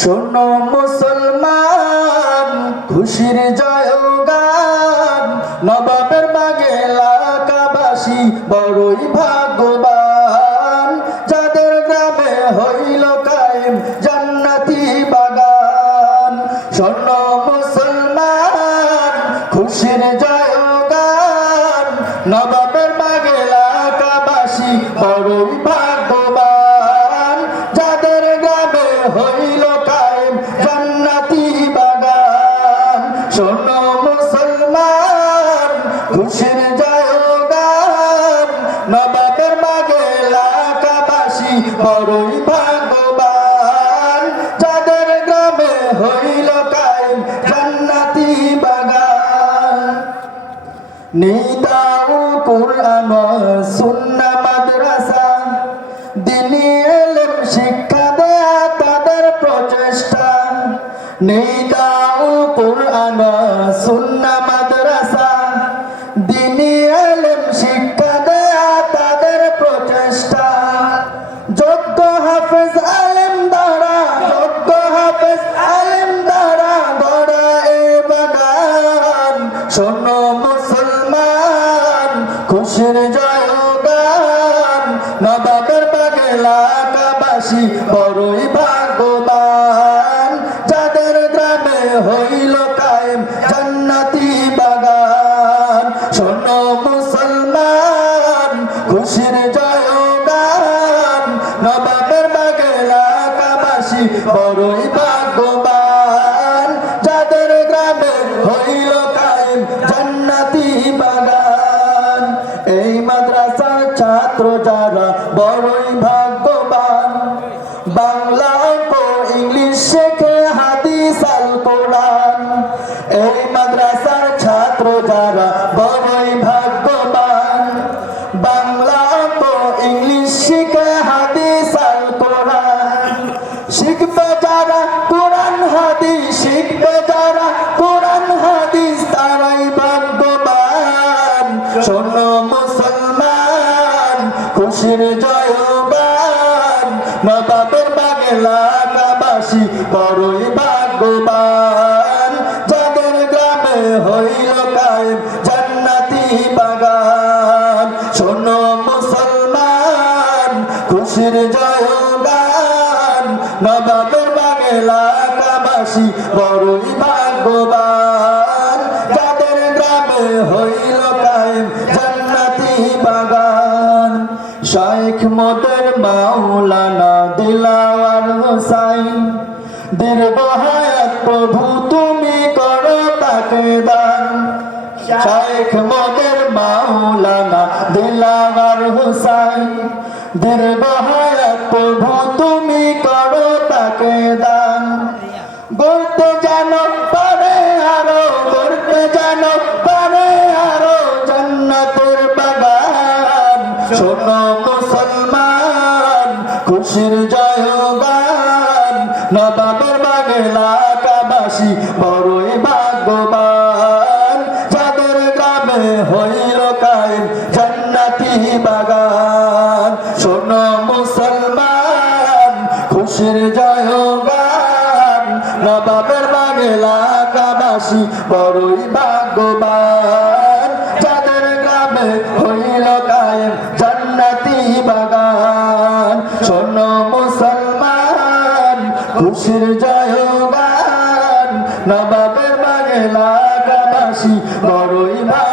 শোনো মুসলমান, খুশির জয়গান, নবাবের বাগে এলাকাবাসী বড়ই ভাগ্যবান, যাদের গ্রামে হইল কায়েম জান্নাতি বাগান। শোনো মুসলমান, খুশির জয়গান, নবাবের বাগে এলাকাবাসী বড়ই ভাগ্যবান, যাদের গ্রামে হইল কায়েম জান্নাতি বাগান। শোনো মুসলমান, খুশির জয়গান, নবাবের বাগে এলাকাবাসী বড়ই ভাগ্যবান, যাদের গ্রামে হইল কায়েম জান্নাতি বাগান। নিদাউল কুরআন সুন্নাহ মাদ্রাসা, দ্বীনি ইলম শিক্ষা দেয়া তাদের প্রচেষ্টা। নিদাউল কুরআন সুন্নাহ মাদ্রাসা, দ্বীনি ইলম শিক্ষা দেয়া তাদের প্রচেষ্টা। যোগ্য হাফেজ আলেম দ্বারা, যোগ্য হাফেজ আলেম দ্বারা গড়া এ বাগান। শোনো মুসলমান, খুশির জয়গান, নবাবের বাগে এলাকাবাসী বড়ই ভাগ্যবান, যাদের গ্রামে হইল কায়েম জান্নাতি বাগান। শোনো মুসলমান, খুশির জয়গান, নবাবের বাগে এলাকাবাসী বড়ই ভাগ্যবান, যাদের গ্রামে হইল কায়েম জান্নাতি বাগান। এই মাদ্রাসার ছাত্র যারা বড়ই ভাগ্যবান, বাংলা ও ইংলিশ শেখে হাদিস আল কোরআন। এই মাদ্রাসার ছাত্র যারা বড়ই ভাগ্যবান, বাংলা ও ইংলিশ শিখে হাদিস আল কোরআন। শিখবে যারা কোরআন হাদিস, শিখবে যারা কোরআন হাদিস, তারাই ভাগ্যবান। শোনো মুসলমান, খুশির জয়গান, নবাবের বাগে এলাকাবাসী বড়ই ভাগ্যবান, যাদের গ্রামে হইল কায়েম জান্নাতি বাগান। শোনো মুসলমান, খুশির জয়গান, নবাবের বাগে এলাকাবাসী বড়ই ভাগ্যবান, যাদের গ্রামে হইল কায়েম জান্নাতি বাগান। শাইখ মোদের মাওলানা দিলাওয়ার হোসাইন, দীর্ঘ হায়াত প্রভু তুমি করো তাকে দান। শাইখ মোদের মাওলানা দিলাওয়ার হোসাইন, দীর্ঘ হায়াত প্রভু তুমি করো তাকে দান। গড়তে জানো পারে আরো, গড়তে জানো পারে আরো জান্নাতের বাগান। শোনো মুসলমান, খুশির জয়গান, নবাবের বাগে এলাকাবাসী বড়ই ভাগ্যবান, যাদের গ্রামে হইল কায়েম জান্নাতি বাগান। শোনো মুসলমান, খুশির জয়গান, নবাবের বাগে এলাকাবাসী বড়ই ভাগ্যবান, যাদের গ্রামে হইল কায়েম জান্নাতি বাগান। শোনো মুসলমান, খুশির জয়গান, নবাবের বাগে এলাকাবাসী বড়ই ভাগ্যবান।